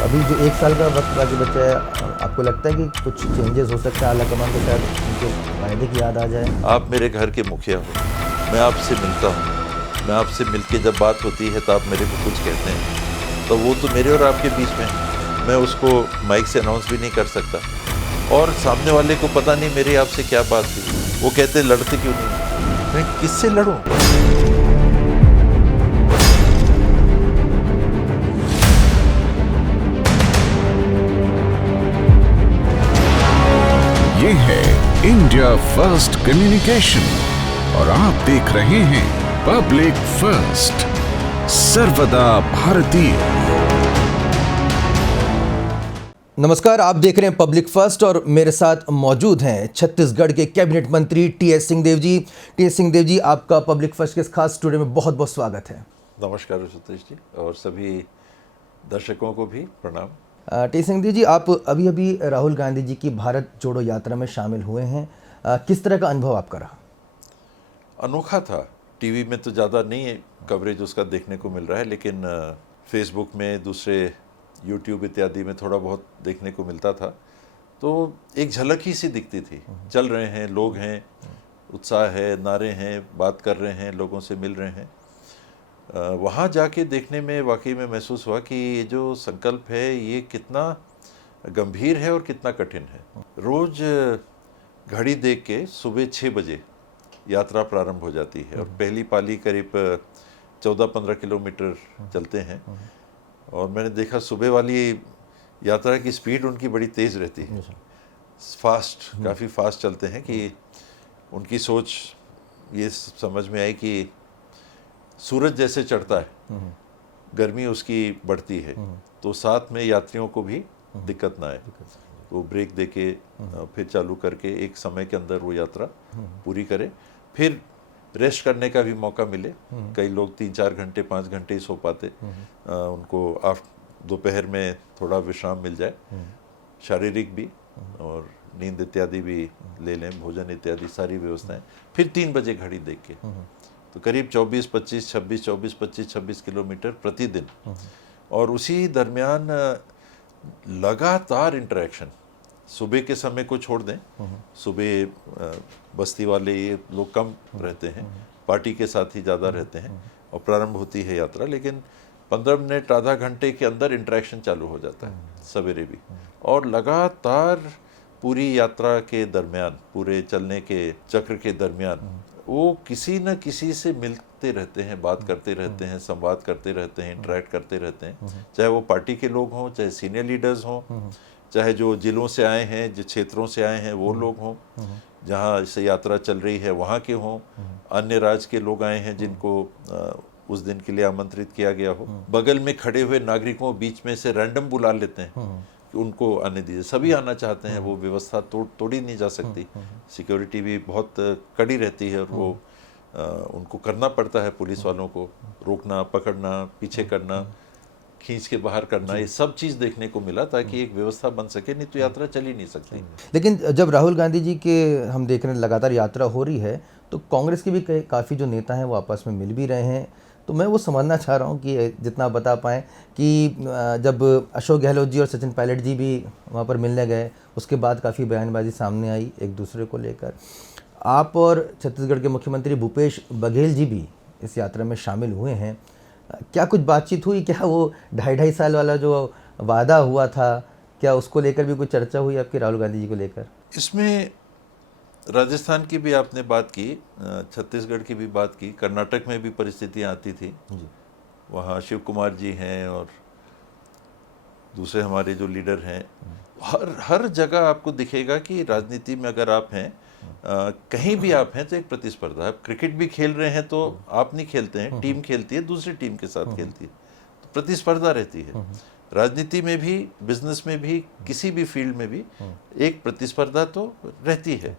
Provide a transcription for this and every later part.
अभी जो 1 साल का वक्त बाकी बचा है, आपको लगता है कि कुछ चेंजेस हो सकता है आला कमान के साथ, उनके वायदे की याद आ जाए? आप मेरे घर के मुखिया हो, मैं आपसे मिलता हूँ, मैं आपसे मिलके जब बात होती है तो आप मेरे को कुछ कहते हैं, तो वो तो मेरे और आपके बीच में है। मैं उसको माइक से अनाउंस भी नहीं कर सकता, और सामने वाले को पता नहीं मेरी आपसे क्या बात थी। वो कहते लड़ते क्यों नहीं, मैं किससे लड़ूं? ये है इंडिया फर्स्ट कम्युनिकेशन और आप देख रहे हैं पब्लिक फर्स्ट, सर्वदा भारतीय। नमस्कार, आप देख रहे हैं पब्लिक फर्स्ट और मेरे साथ मौजूद हैं छत्तीसगढ़ के कैबिनेट मंत्री टी.एस. सिंहदेव जी। टी.एस. सिंहदेव जी, आपका पब्लिक फर्स्ट के इस खास स्टूडियो में बहुत बहुत स्वागत है। नमस्कार सतीश जी, और सभी दर्शकों को भी प्रणाम। टी.एस. सिंहदेव जी, आप अभी अभी राहुल गांधी जी की भारत जोड़ो यात्रा में शामिल हुए हैं। किस तरह का अनुभव आपका रहा? अनोखा था। टीवी में तो ज़्यादा नहीं है कवरेज उसका देखने को मिल रहा है, लेकिन फेसबुक में, दूसरे यूट्यूब इत्यादि में थोड़ा बहुत देखने को मिलता था। तो एक झलक ही सी दिखती थी। चल रहे हैं, लोग हैं, उत्साह है, नारे हैं, बात कर रहे हैं, लोगों से मिल रहे हैं। वहाँ जाके देखने में वाकई में महसूस हुआ कि ये जो संकल्प है ये कितना गंभीर है और कितना कठिन है। रोज़ घड़ी देख के सुबह 6 बजे यात्रा प्रारंभ हो जाती है, और पहली पाली करीब 14-15 किलोमीटर चलते हैं। और मैंने देखा सुबह वाली यात्रा की स्पीड उनकी बड़ी तेज़ रहती है, फास्ट, काफ़ी फास्ट चलते हैं। कि उनकी सोच ये समझ में आई कि सूरज जैसे चढ़ता है, गर्मी उसकी बढ़ती है, तो साथ में यात्रियों को भी दिक्कत ना आए, तो ब्रेक देके फिर चालू करके एक समय के अंदर वो यात्रा पूरी करे, फिर रेस्ट करने का भी मौका मिले। कई लोग 3-4 घंटे 5 घंटे ही सो पाते, उनको दोपहर में थोड़ा विश्राम मिल जाए, शारीरिक भी और नींद इत्यादि भी ले लें, भोजन इत्यादि सारी व्यवस्थाएं। फिर 3 बजे घड़ी देख के तो करीब 24-25 किलोमीटर प्रतिदिन। और उसी दरमियान लगातार इंटरेक्शन, सुबह के समय को छोड़ दें, सुबह बस्ती वाले ये लोग कम रहते हैं, पार्टी के साथ ही ज़्यादा रहते हैं, और प्रारंभ होती है यात्रा, लेकिन 15 मिनट आधा घंटे के अंदर इंटरेक्शन चालू हो जाता है सवेरे भी। और लगातार पूरी यात्रा के दरमियान, पूरे चलने के चक्र के दरमियान वो किसी न किसी से मिलते रहते हैं, बात करते रहते हैं, संवाद करते रहते हैं, इंटरेक्ट करते रहते हैं, चाहे वो पार्टी के लोग हों, चाहे सीनियर लीडर्स हों, चाहे जो जिलों से आए हैं, जो क्षेत्रों से आए हैं वो लोग हों, जहाँ से यात्रा चल रही है वहाँ के हों, अन्य राज्य के लोग आए हैं जिनको उस दिन के लिए आमंत्रित किया गया हो। बगल में खड़े हुए नागरिकों बीच में से रैंडम बुला लेते हैं कि उनको आने दीजिए, सभी आना चाहते हैं, वो व्यवस्था तोड़ी नहीं जा सकती। सिक्योरिटी भी बहुत कड़ी रहती है, और वो उनको करना पड़ता है, पुलिस वालों को रोकना, पकड़ना, पीछे करना, खींच के बाहर करना, ये सब चीज़ देखने को मिला ताकि एक व्यवस्था बन सके, नहीं तो यात्रा चल ही नहीं सकती। लेकिन जब राहुल गांधी जी के हम देख रहे हैं लगातार यात्रा हो रही है, तो कांग्रेस के भी काफ़ी जो नेता हैं वो आपस में मिल भी रहे हैं। तो मैं वो समझना चाह रहा हूँ कि जितना बता पाएँ कि जब अशोक गहलोत जी और सचिन पायलट जी भी वहाँ पर मिलने गए, उसके बाद काफ़ी बयानबाजी सामने आई एक दूसरे को लेकर। आप और छत्तीसगढ़ के मुख्यमंत्री भूपेश बघेल जी भी इस यात्रा में शामिल हुए हैं। क्या कुछ बातचीत हुई? क्या वो 2.5 साल वाला जो वादा हुआ था, क्या उसको लेकर भी कुछ चर्चा हुई आपकी राहुल गांधी जी को लेकर? इसमें राजस्थान की भी आपने बात की, छत्तीसगढ़ की भी बात की, कर्नाटक में भी परिस्थितियाँ आती थी जी। वहाँ शिव कुमार जी हैं और दूसरे हमारे जो लीडर हैं, हर जगह आपको दिखेगा कि राजनीति में अगर आप हैं, कहीं भी आप हैं, तो एक प्रतिस्पर्धा है। क्रिकेट भी खेल रहे हैं तो आप नहीं खेलते हैं, टीम खेलती है, दूसरी टीम के साथ खेलती है, तो प्रतिस्पर्धा रहती है। राजनीति में भी, बिजनेस में भी, किसी भी फील्ड में भी एक प्रतिस्पर्धा तो रहती है।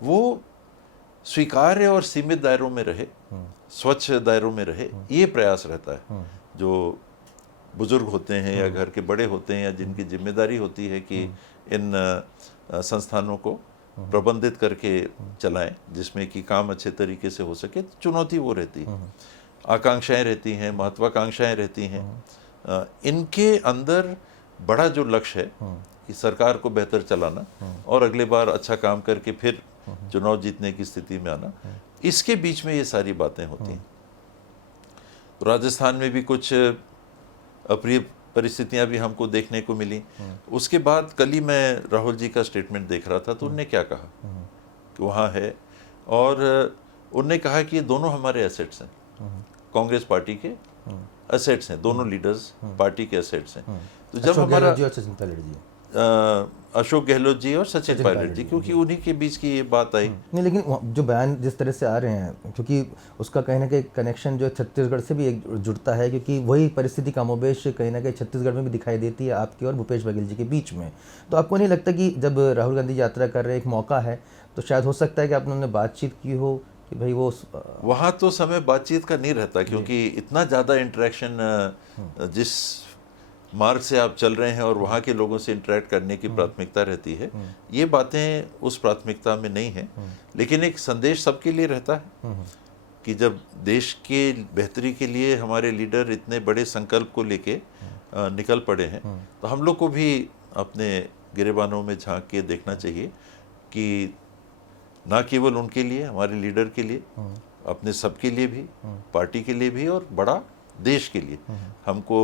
वो स्वीकार्य और सीमित दायरों में रहे, स्वच्छ दायरों में रहे, ये प्रयास रहता है। जो बुजुर्ग होते हैं या घर के बड़े होते हैं या जिनकी जिम्मेदारी होती है कि इन संस्थानों को प्रबंधित करके चलाएं, जिसमें कि काम अच्छे तरीके से हो सके, चुनौती वो रहती है, आकांक्षाएं रहती हैं, महत्वाकांक्षाएं रहती हैं। इनके अंदर बड़ा जो लक्ष्य है कि सरकार को बेहतर चलाना और अगले बार अच्छा काम करके फिर चुनाव जीतने की स्थिति में आना, इसके बीच में ये सारी बातें होती हैं। तो राजस्थान में भी कुछ अप्रिय परिस्थितियां भी हमको देखने को मिली। उसके बाद कल ही मैं राहुल जी का स्टेटमेंट देख रहा था, तो उनने क्या कहा कि वहाँ है, और उनने कहा कि ये दोनों हमारे एसेट्स हैं, कांग्रेस पार्टी के एसेट्स हैं, दोनों लीडर्स पार्टी के एसेट्स हैं। तो जब हमारा अशोक गहलोत जी और सचिन पायलट जी, क्योंकि उन्हीं के बीच की ये बात आई। नहीं, लेकिन जो बयान जिस तरह से आ रहे हैं, क्योंकि उसका कहीं ना कहीं कनेक्शन जो छत्तीसगढ़ से भी एक जुड़ता है, क्योंकि वही परिस्थिति कामोबेश कहीं ना कहीं छत्तीसगढ़ में भी दिखाई देती है आपकी और भूपेश बघेल जी के बीच में। तो आपको नहीं लगता कि जब राहुल गांधी यात्रा कर रहे हैं, एक मौका है, तो शायद हो सकता है कि आपने बातचीत की हो कि भाई वो वहाँ तो समय बातचीत का नहीं रहता, क्योंकि इतना ज़्यादा इंटरेक्शन जिस मार्ग से आप चल रहे हैं और वहाँ के लोगों से इंटरेक्ट करने की प्राथमिकता रहती है, ये बातें उस प्राथमिकता में नहीं है। लेकिन एक संदेश सबके लिए रहता है कि जब देश के बेहतरी के लिए हमारे लीडर इतने बड़े संकल्प को लेके निकल पड़े हैं, तो हम लोग को भी अपने गिरेबानों में झांक के देखना चाहिए कि ना केवल उनके लिए, हमारे लीडर के लिए, अपने सबके लिए भी, पार्टी के लिए भी, और बड़ा देश के लिए, हमको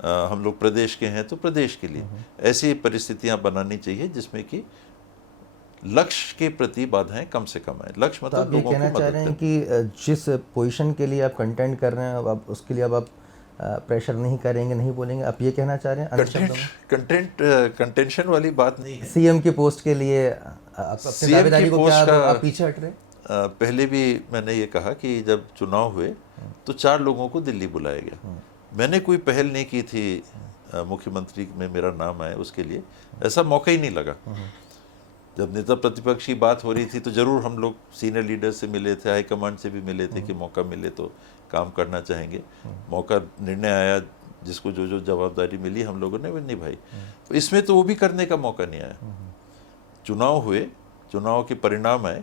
हम लोग प्रदेश के हैं तो प्रदेश के लिए ऐसी परिस्थितियां बनानी चाहिए जिसमें कि लक्ष्य के प्रति बाधाएं कम से कम आए। लक्ष्य मतलब लोगों को मदद करना। चाह रहे हैं कि जिस पोजीशन के लिए आप कंटेंट कर रहे हैं, अब आप उसके लिए अब आप प्रेशर नहीं करेंगे, नहीं बोलेंगे, आप ये कहना चाह रहे हैं? कंटेंशन वाली बात नहीं है। सीएम के पोस्ट के लिए अपनी दावेदारी को क्या आप पीछे हट रहे? पहले भी मैंने ये कहा कि जब चुनाव हुए तो 4 लोगों को दिल्ली बुलाया गया। मैंने कोई पहल नहीं की थी मुख्यमंत्री में मेरा नाम आए उसके लिए, ऐसा मौका ही नहीं लगा। जब नेता प्रतिपक्ष की बात हो रही थी तो जरूर हम लोग सीनियर लीडर से मिले थे, हाईकमांड से भी मिले थे कि मौका मिले तो काम करना चाहेंगे। मौका, निर्णय आया, जिसको जो जो जवाबदारी मिली हम लोगों ने वो निभाई। तो इसमें तो वो भी करने का मौका नहीं आया। चुनाव हुए, चुनाव के परिणाम आए,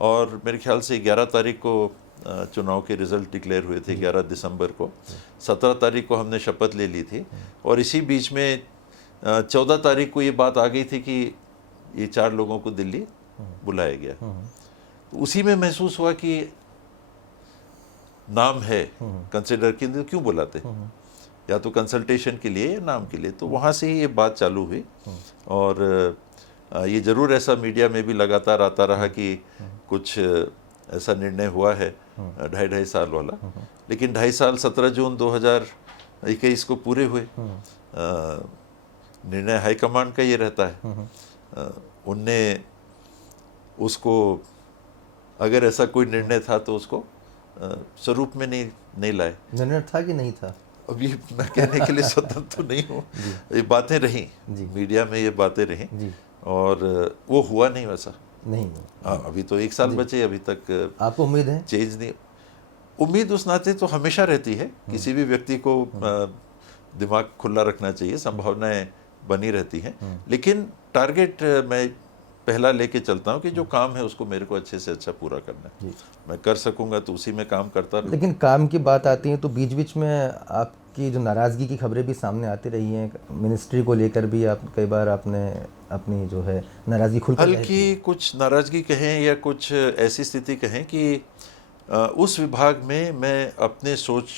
और मेरे ख्याल से 11 तारीख को चुनाव के रिजल्ट डिक्लेयर हुए थे, 11 दिसंबर को। 17 तारीख को हमने शपथ ले ली थी, और इसी बीच में 14 तारीख को ये बात आ गई थी कि ये 4 लोगों को दिल्ली बुलाया गया। तो उसी में महसूस हुआ कि नाम है, कंसिडर के क्यों बुलाते, या तो कंसल्टेशन के लिए या नाम के लिए। तो वहाँ से ही ये बात चालू हुई, और ये ज़रूर ऐसा मीडिया में भी लगातार आता रहा कि कुछ ऐसा निर्णय हुआ है 2.5 साल वाला। लेकिन 2.5 साल 17 जून 2021 को पूरे हुए। निर्णय हाईकमांड का ये रहता है, उनने उसको, अगर ऐसा कोई निर्णय था तो उसको स्वरूप में नहीं लाए। निर्णय था कि नहीं था, अब ये मैं कहने के लिए स्वतंत्र तो नहीं हूँ। ये बातें रहीं मीडिया में, ये बातें रहीं, और वो हुआ नहीं वैसा नहीं। हाँ, अभी तो 1 साल बचे, अभी तक आपको उम्मीद है? चेंज नहीं। उम्मीद उस नाते तो हमेशा रहती है, किसी भी व्यक्ति को दिमाग खुला रखना चाहिए, संभावनाएं बनी रहती हैं। लेकिन टारगेट मैं पहला लेके चलता हूँ कि जो काम है उसको मेरे को अच्छे से अच्छा पूरा करना है। मैं कर सकूंगा तो उसी में काम करता रहूँ। लेकिन काम की बात आती है तो बीच बीच में आपकी जो नाराज़गी की खबरें भी सामने आती रही हैं, मिनिस्ट्री को लेकर भी आप कई बार आपने अपनी जो है नाराज़गी खुलकर हल्की कुछ नाराज़गी कहें या कुछ ऐसी स्थिति कहें कि उस विभाग में मैं अपने सोच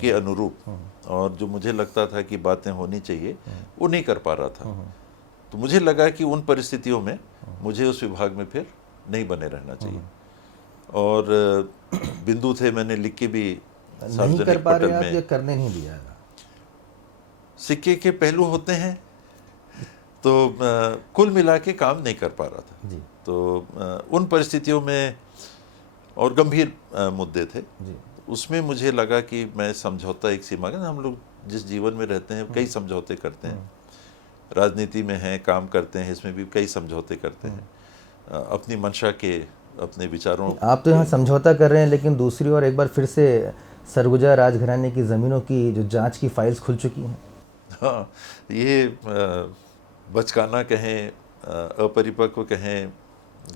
के अनुरूप और जो मुझे लगता था कि बातें होनी चाहिए वो नहीं कर पा रहा था। तो मुझे लगा कि उन परिस्थितियों में मुझे उस विभाग में फिर नहीं बने रहना चाहिए। और बिंदु थे, मैंने लिख के भी नहीं कर पा रहे आप या करने नहीं दिया। सिक्के के पहलू होते हैं, तो कुल मिला के काम नहीं कर पा रहा था जी। तो उन परिस्थितियों में और गंभीर मुद्दे थे जी। उसमें मुझे लगा कि मैं समझौता एक सीमा का, हम लोग जिस जीवन में रहते हैं कई समझौते करते हैं, राजनीति में हैं, काम करते हैं, इसमें भी कई समझौते करते हैं अपनी मंशा के, अपने विचारों। आप तो यहाँ समझौता कर रहे हैं, लेकिन दूसरी ओर एक बार फिर से सरगुजा राजघराने की ज़मीनों की जो जांच की फाइल्स खुल चुकी हैं। हाँ, ये बचकाना कहें, अपरिपक्व कहें,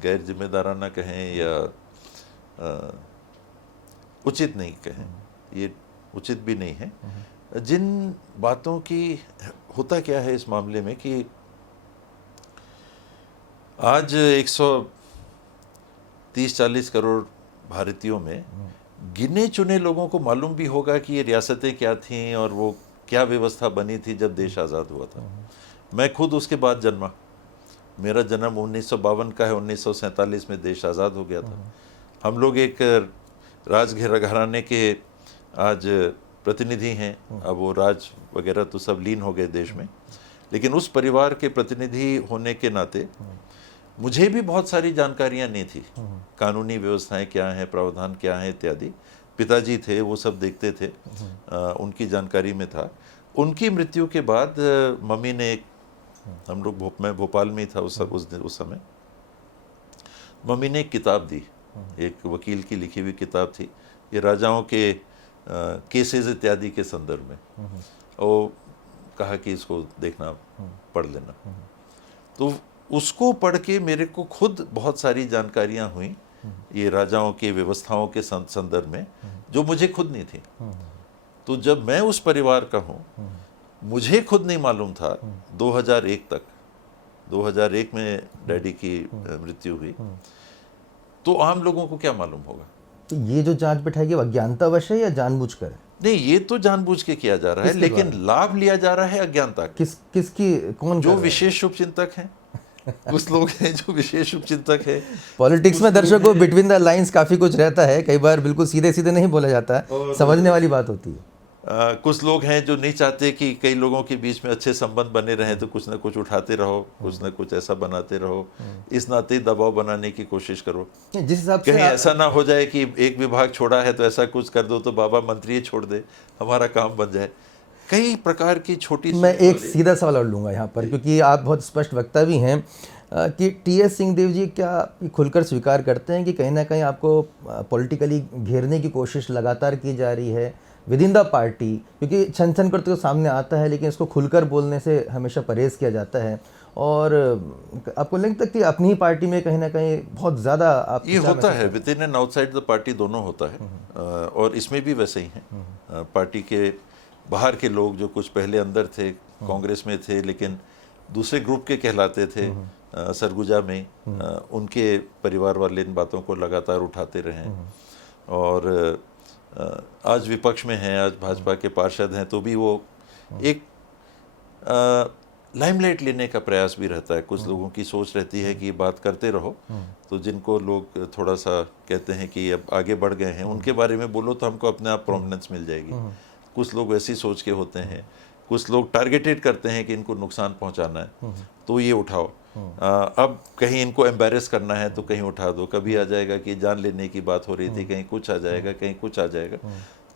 गैर जिम्मेदाराना कहें या उचित नहीं कहें, ये उचित भी नहीं है। जिन बातों की, होता क्या है इस मामले में कि आज 130-40 करोड़ भारतीयों में गिने चुने लोगों को मालूम भी होगा कि ये रियासतें क्या थीं और वो क्या व्यवस्था बनी थी जब देश आज़ाद हुआ था। मैं खुद उसके बाद जन्मा, मेरा जन्म 1952 का है, 1947 में देश आज़ाद हो गया था। हम लोग एक राजघराने के आज प्रतिनिधि हैं, अब वो राज वगैरह तो सब लीन हो गए देश में, लेकिन उस परिवार के प्रतिनिधि होने के नाते मुझे भी बहुत सारी जानकारियां नहीं थी, कानूनी व्यवस्थाएं क्या हैं, प्रावधान क्या हैं इत्यादि। पिताजी थे, वो सब देखते थे, उनकी जानकारी में था। उनकी मृत्यु के बाद मम्मी ने हम लोग मैं भोपाल में ही था उस समय, मम्मी ने एक किताब दी, एक वकील की लिखी हुई किताब थी, ये राजाओं के केसेस इत्यादि के संदर्भ में, और कहा कि इसको देखना, पढ़ लेना। तो उसको पढ़ के मेरे को खुद बहुत सारी जानकारियां हुई ये राजाओं के व्यवस्थाओं के संदर्भ में, जो मुझे खुद नहीं थी। तो जब मैं उस परिवार का हूँ, मुझे खुद नहीं मालूम था 2001 तक, 2001 में डैडी की मृत्यु हुई, तो आम लोगों को क्या मालूम होगा। तो ये जो जांच बिठाई गई अज्ञानतावश है या जानबूझकर है? नहीं, ये तो जानबूझ के किया जा रहा है, लेकिन लाभ लिया जा रहा है अज्ञानता का। किसकी, कौन? जो विशेष शुभचिंतक हैं, कुछ लोग हैं जो विशेष शुभचिंतक है। पॉलिटिक्स में दर्शकों बिटवीन द लाइंस काफी कुछ रहता है, कई बार बिल्कुल सीधे सीधे नहीं बोला जाता है, समझने वाली बात होती है। कुछ लोग हैं जो नहीं चाहते कि कई लोगों के बीच में अच्छे संबंध बने रहें, तो कुछ ना कुछ उठाते रहो, कुछ ना कुछ ऐसा बनाते रहो, इस नाते दबाव बनाने की कोशिश करो। जिस हिसाब से कहीं ऐसा ना हो जाए कि एक विभाग छोड़ा है तो ऐसा कुछ कर दो तो बाबा मंत्री छोड़ दे, हमारा काम बन जाए। कई प्रकार की छोटी, मैं एक सीधा सवाल और लूँगा यहाँ पर, क्योंकि आप बहुत स्पष्ट वक्ता भी हैं, कि टी.एस. सिंहदेव जी क्या खुलकर स्वीकार करते हैं कि कहीं ना कहीं आपको पॉलिटिकली घेरने की कोशिश लगातार की जा रही है विद इन द पार्टी, क्योंकि छन छन कर तो सामने आता है लेकिन इसको खुलकर बोलने से हमेशा परहेज़ किया जाता है, और आपको लगता है कि अपनी ही पार्टी में कहीं ना कहीं बहुत ज़्यादा आप ये होता है, with in and outside the party दोनों होता है, और इसमें भी वैसे ही हैं। पार्टी के बाहर के लोग जो कुछ पहले अंदर थे, कांग्रेस में थे लेकिन दूसरे ग्रुप के कहलाते थे, सरगुजा में, उनके परिवार वाले इन बातों को लगातार उठाते रहे, और आज विपक्ष में हैं, आज भाजपा के पार्षद हैं, तो भी वो एक लाइमलाइट लेने का प्रयास भी रहता है। कुछ लोगों की सोच रहती है कि ये बात करते रहो, तो जिनको लोग थोड़ा सा कहते हैं कि अब आगे बढ़ गए हैं, उनके बारे में बोलो तो हमको अपने आप प्रोमिनेंस मिल जाएगी। कुछ लोग वैसी सोच के होते हैं, कुछ लोग टारगेटेड करते हैं कि इनको नुकसान पहुंचाना है तो ये उठाओ, अब कहीं इनको एम्बैरेस करना है तो कहीं उठा दो, कभी आ जाएगा कि जान लेने की बात हो रही थी, कहीं कुछ आ जाएगा, कहीं कुछ आ जाएगा।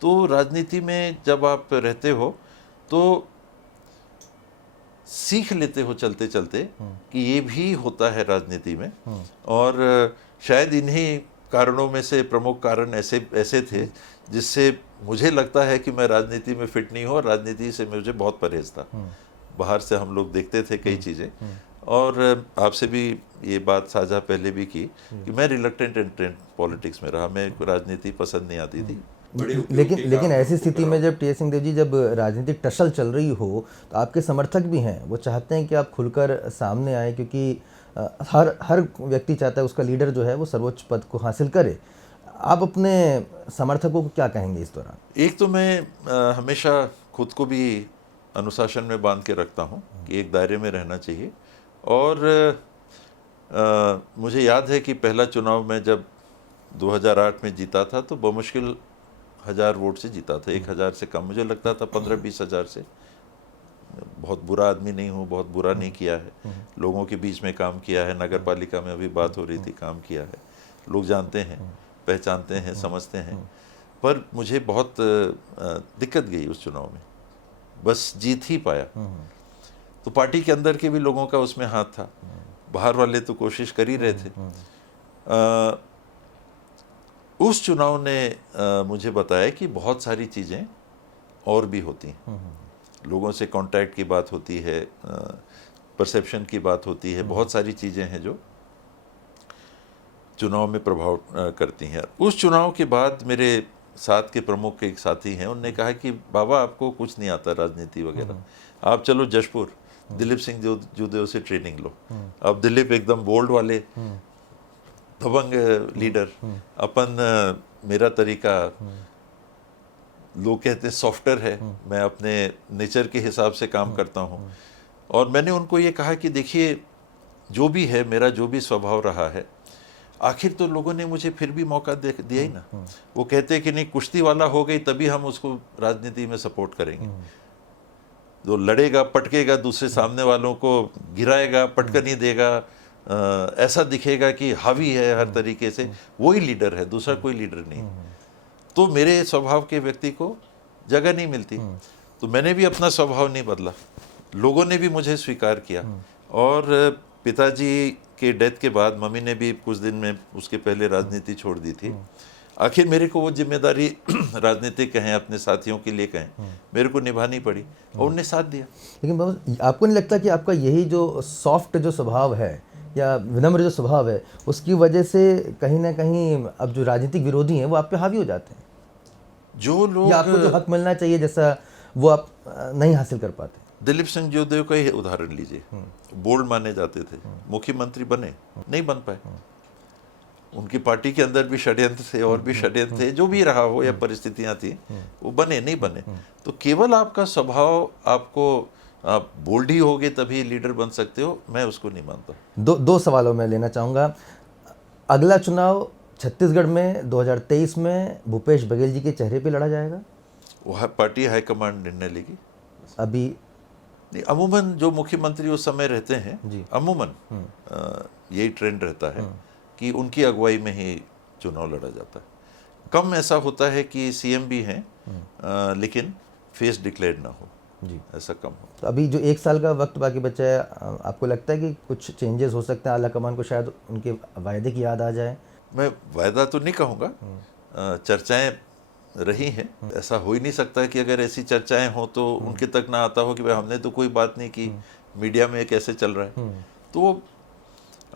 तो राजनीति में जब आप रहते हो तो सीख लेते हो चलते चलते कि ये भी होता है राजनीति में, और शायद इन्हीं कारणों में से प्रमुख कारण ऐसे थे जिससे मुझे लगता है कि मैं राजनीति में फिट नहीं हूँ, राजनीति से मुझे बहुत परहेज था। बाहर से हम लोग देखते थे कई चीज़ें, और आपसे भी ये बात साझा पहले भी की कि मैं रिलक्टेंट एंट्रेंट पॉलिटिक्स में रहा, मैं राजनीति पसंद नहीं आती थी। लेकिन ऐसी स्थिति में जब टी.एस. सिंहदेव जी, जब राजनीतिक टसल चल रही हो तो आपके समर्थक भी हैं, वो चाहते हैं कि आप खुलकर सामने आए, क्योंकि हर व्यक्ति चाहता है उसका लीडर जो है वो सर्वोच्च पद को हासिल करे। आप अपने समर्थकों को क्या कहेंगे इस दौरान? एक तो मैं हमेशा खुद को भी अनुशासन में बांध के रखता हूँ कि एक दायरे में रहना चाहिए, और मुझे याद है कि पहला चुनाव में जब 2008 में जीता था तो बमुश्किल 1000 वोट से जीता था, 1000 से कम, मुझे लगता था 15-20 हज़ार से। बहुत बुरा आदमी नहीं हूँ, बहुत बुरा नहीं किया है, लोगों के बीच में काम किया है, नगर पालिका में अभी बात हो रही थी, काम किया है, लोग जानते हैं, पहचानते हैं, समझते हैं। पर मुझे बहुत दिक्कत गई उस चुनाव में, बस जीत ही पाया। तो पार्टी के अंदर के भी लोगों का उसमें हाथ था, बाहर वाले तो कोशिश कर ही रहे थे। उस चुनाव ने मुझे बताया कि बहुत सारी चीज़ें और भी होती हैं, लोगों से कांटेक्ट की बात होती है, परसेप्शन की बात होती है, बहुत सारी चीज़ें हैं जो चुनाव में प्रभाव करती हैं। उस चुनाव के बाद मेरे साथ के प्रमुख एक साथी हैं, उनने कहा कि बाबा आपको कुछ नहीं आता राजनीति वगैरह, आप चलो जशपुर दिलीप सिंह जूदेव से ट्रेनिंग लो। अब दिलीप एकदम बोल्ड वाले दबंग लीडर, अपन मेरा तरीका लोग कहते हैं सॉफ्टवेयर है, मैं अपने नेचर के हिसाब से काम करता हूँ। और मैंने उनको ये कहा कि देखिए जो भी है, मेरा जो भी स्वभाव रहा है, आखिर तो लोगों ने मुझे फिर भी मौका दिया ही ना। वो कहते हैं कि नहीं कुश्ती वाला हो गई तभी हम उसको राजनीति में सपोर्ट करेंगे, जो लड़ेगा पटकेगा दूसरे सामने वालों को, गिराएगा पटकनी देगा, ऐसा दिखेगा कि हावी है हर तरीके से, वही लीडर है, दूसरा कोई लीडर नहीं। तो मेरे स्वभाव के व्यक्ति को जगह नहीं मिलती, तो मैंने भी अपना स्वभाव नहीं बदला, लोगों ने भी मुझे स्वीकार किया। और पिताजी के डेथ के बाद मम्मी ने भी कुछ दिन में उसके पहले राजनीति छोड़ दी थी। आखिर मेरे को वो जिम्मेदारी राजनीति कहें, अपने साथियों के लिए कहें, मेरे को निभानी पड़ी और उनने साथ दिया। लेकिन बाबू आपको नहीं लगता कि आपका यही जो सॉफ्ट जो स्वभाव है या विनम्र जो स्वभाव है, उसकी वजह से कहीं ना कहीं अब जो राजनीतिक विरोधी हैं वो आप पे हावी हो जाते हैं, जो लोग या आपको जो हक मिलना चाहिए जैसा वो आप नहीं हासिल कर पाते? दिलीप सिंह जूदेव का ही उदाहरण लीजिए, बोल्ड माने जाते थे, मुख्यमंत्री बने नहीं बन पाए, उनकी पार्टी के अंदर भी षड्यंत्र थे और भी षड्यंत्र थे, जो भी रहा हो या परिस्थितियां थी, वो बने नहीं बने। तो केवल आपका स्वभाव, आपको आप बोल्ड ही होगे तभी लीडर बन सकते हो, मैं उसको नहीं मानता। दो सवालों में लेना चाहूँगा। अगला चुनाव छत्तीसगढ़ में 2023 में भूपेश बघेल जी के चेहरे पे लड़ा जाएगा? वो पार्टी हाईकमांड निर्णय लेगी। अभी नहीं, अमूमन जो मुख्यमंत्री उस समय रहते हैं, जी। अमूमन यही ट्रेंड रहता है कि उनकी अगुवाई में ही चुनाव लड़ा जाता है। कम ऐसा होता है कि सीएम भी हैं लेकिन फेस डिक्लेयर ना हो जी, ऐसा कम हो। तो अभी जो 1 साल का वक्त बाकी बचा है, आपको लगता है कि कुछ चेंजेस हो सकते हैं, आला कमान को शायद उनके वायदे की याद आ जाए? मैं वायदा तो नहीं कहूँगा, चर्चाएं रही हैं। ऐसा हो ही नहीं सकता कि अगर ऐसी चर्चाएं हो तो उनके तक ना आता हो कि भाई हमने तो कोई बात नहीं की, मीडिया में कैसे चल रहा है। तो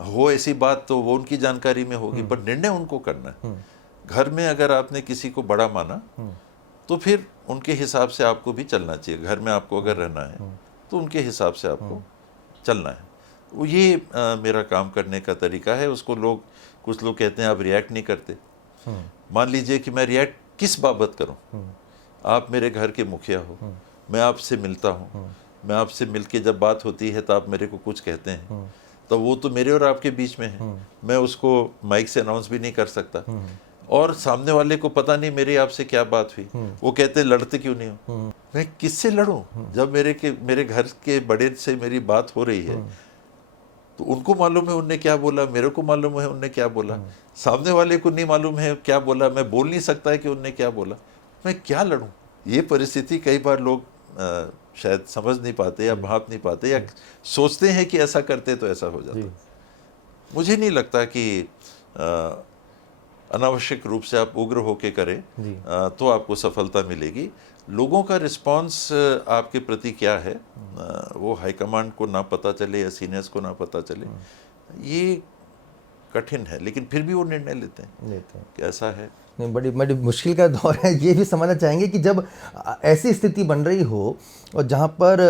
हो ऐसी बात तो वो उनकी जानकारी में होगी, पर निर्णय उनको करना है। घर में अगर आपने किसी को बड़ा माना तो फिर उनके हिसाब से आपको भी चलना चाहिए। घर में आपको अगर रहना है तो उनके हिसाब से आपको चलना है। वो ये मेरा काम करने का तरीका है। उसको कुछ लोग कहते हैं आप रिएक्ट नहीं करते। मान लीजिए कि मैं रिएक्ट किस बाबत करूं? आप मेरे घर के मुखिया हो, मैं आपसे मिलता हूं, मैं आपसे मिलके जब बात होती है तो आप मेरे को कुछ कहते हैं, तो वो तो मेरे और आपके बीच में है। मैं उसको माइक से अनाउंस भी नहीं कर सकता और सामने वाले को पता नहीं मेरी आपसे क्या बात हुई। वो कहते हैं लड़ते क्यों नहीं हो? मैं किससे लड़ूं? जब मेरे घर के बड़े से मेरी बात हो रही है तो उनको मालूम है उनने क्या बोला, मेरे को मालूम है उनने क्या बोला, सामने वाले को नहीं मालूम है क्या बोला, मैं बोल नहीं सकता है कि उनने क्या बोला, मैं क्या लड़ूं? ये परिस्थिति कई बार लोग शायद समझ नहीं पाते या भाप नहीं पाते या सोचते हैं कि ऐसा करते तो ऐसा हो जाता। मुझे नहीं लगता कि अनावश्यक रूप से आप उग्र होके करें तो आपको सफलता मिलेगी। लोगों का रिस्पांस आपके प्रति क्या है वो हाईकमांड को ना पता चले या सीनियर्स को ना पता चले, ये कठिन है, लेकिन फिर भी वो निर्णय लेते हैं कि ऐसा है। नहीं, बड़ी बड़ी मुश्किल का दौर है। ये भी समझना चाहेंगे कि जब ऐसी स्थिति बन रही हो और जहाँ पर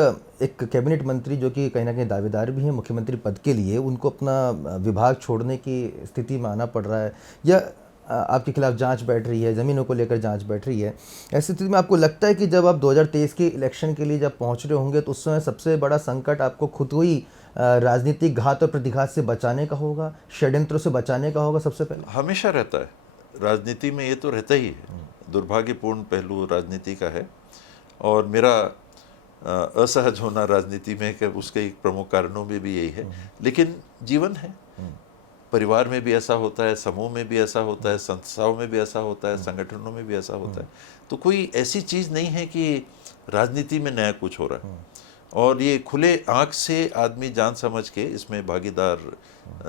एक कैबिनेट मंत्री जो कि कहीं ना कहीं दावेदार भी हैं मुख्यमंत्री पद के लिए, उनको अपना विभाग छोड़ने की स्थिति में आना पड़ रहा है या आपके खिलाफ जांच बैठ रही है, ज़मीनों को लेकर जांच बैठ रही है, ऐसी स्थिति में आपको लगता है कि जब आप 2023 के इलेक्शन के लिए जब पहुंच रहे होंगे तो उस समय सबसे बड़ा संकट आपको खुद को ही राजनीतिक घात और प्रतिघात से बचाने का होगा, षड्यंत्रों से बचाने का होगा सबसे पहले? हमेशा रहता है राजनीति में, ये तो रहता ही है। दुर्भाग्यपूर्ण पहलू राजनीति का है और मेरा असहज होना राजनीति में कि उसके एक प्रमुख कारणों में भी यही है। लेकिन जीवन है, परिवार में भी ऐसा होता है, समूह में भी ऐसा होता है, संस्थाओं में भी ऐसा होता है, संगठनों में भी ऐसा होता है। तो कोई ऐसी चीज़ नहीं है कि राजनीति में नया कुछ हो रहा है और ये खुले आंख से आदमी जान समझ के इसमें भागीदार,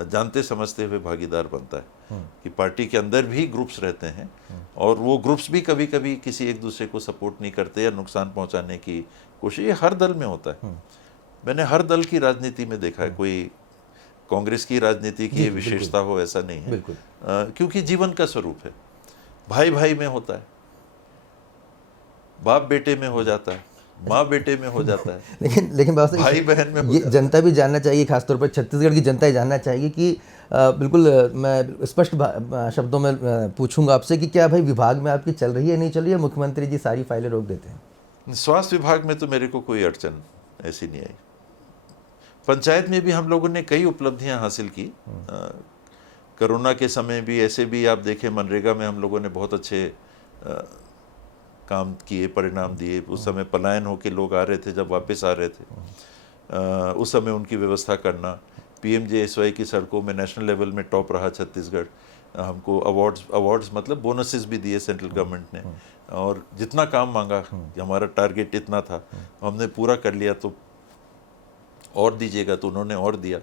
जानते समझते हुए भागीदार बनता है कि पार्टी के अंदर भी ग्रुप्स रहते हैं और वो ग्रुप्स भी कभी कभी किसी एक दूसरे को सपोर्ट नहीं करते या नुकसान पहुंचाने की कोशिश, ये हर दल में होता है। मैंने हर दल की राजनीति में देखा है, कोई कांग्रेस की राजनीति की विशेषता हो ऐसा नहीं है, क्योंकि जीवन का स्वरूप है, भाई भाई में होता है, बाप बेटे में हो जाता है, माँ बेटे में हो जाता है, लेकिन बाबा साहब, भाई बहन में हो ये जाता है। जनता भी जानना चाहिए, खासतौर पर छत्तीसगढ़ की जनता ही जानना चाहिए कि बिल्कुल मैं स्पष्ट शब्दों में पूछूंगा आपसे कि क्या भाई विभाग में आपकी चल रही है नहीं चल रही है, मुख्यमंत्री जी सारी फाइलें रोक देते हैं? स्वास्थ्य विभाग में तो मेरे को कोई अड़चन ऐसी नहीं आई। पंचायत में भी हम लोगों ने कई उपलब्धियां हासिल की। कोरोना के समय भी ऐसे भी आप देखें, मनरेगा में हम लोगों ने बहुत अच्छे काम किए, परिणाम दिए। उस समय पलायन होके लोग आ रहे थे, जब वापस आ रहे थे उस समय उनकी व्यवस्था करना। PMJSY की सड़कों में नेशनल लेवल में टॉप रहा छत्तीसगढ़। हमको अवार्ड्स मतलब बोनसेस भी दिए सेंट्रल गवर्नमेंट ने, और जितना काम मांगा कि हमारा टारगेट इतना था हमने पूरा कर लिया, तो और दीजिएगा, तो उन्होंने और दिया।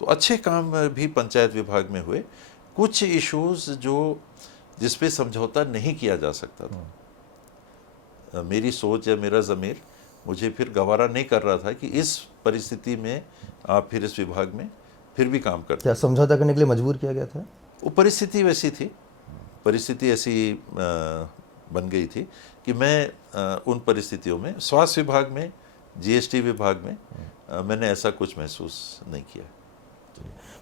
तो अच्छे काम भी पंचायत विभाग में हुए। कुछ इश्यूज जिस पे समझौता नहीं किया जा सकता था, मेरी सोच या मेरा ज़मीर मुझे फिर गवारा नहीं कर रहा था कि इस परिस्थिति में आप फिर इस विभाग में फिर भी काम करते। क्या समझौता करने के लिए मजबूर किया गया था? वो परिस्थिति वैसी थी, परिस्थिति ऐसी बन गई थी कि मैं उन परिस्थितियों में स्वास्थ्य विभाग में, GST विभाग में मैंने ऐसा कुछ महसूस नहीं किया।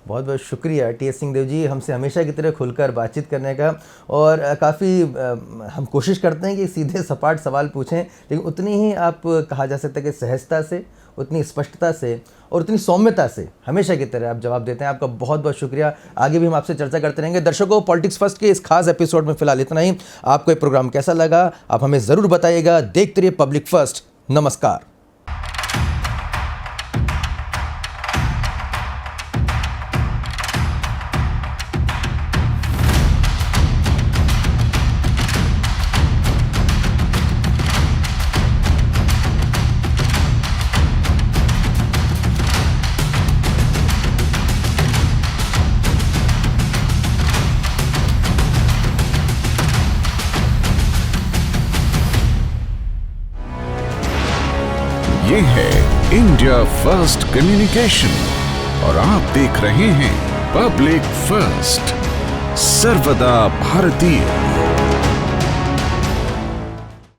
बहुत बहुत शुक्रिया TS सिंहदेव जी, हमसे हमेशा की तरह खुलकर बातचीत करने का। और काफ़ी हम कोशिश करते हैं कि सीधे सपाट सवाल पूछें, लेकिन उतनी ही आप कहा जा सकता है कि सहजता से, उतनी स्पष्टता से और उतनी सौम्यता से हमेशा की तरह आप जवाब देते हैं। आपका बहुत बहुत शुक्रिया। आगे भी हम आपसे चर्चा करते रहेंगे। दर्शकों, पॉलिटिक्स फर्स्ट के इस खास एपिसोड में फिलहाल इतना ही। आपको ये प्रोग्राम कैसा लगा आप हमें ज़रूर बताइएगा। देखते रहिए पब्लिक फर्स्ट। नमस्कार। ये है इंडिया फर्स्ट कम्युनिकेशन और आप देख रहे हैं पब्लिक फर्स्ट, सर्वदा भारतीय।